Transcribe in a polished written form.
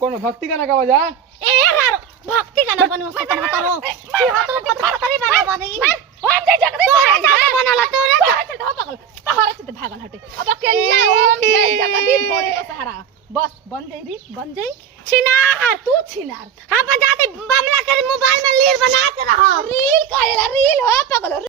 कोण भक्ती गाणं गावा जा ए यार भक्ति गाना बनो सतन बताओ की हाथ में पत्थर तरी बना बनी ओम जय जगदीश तोरे जाते बनाला तोरे चल हो पागल तोहरा से भागल हटे अब अकेला ओम जय जगदीश भोरे को सहारा बस बन जाई री बन जाई छिनार तू छिनार हां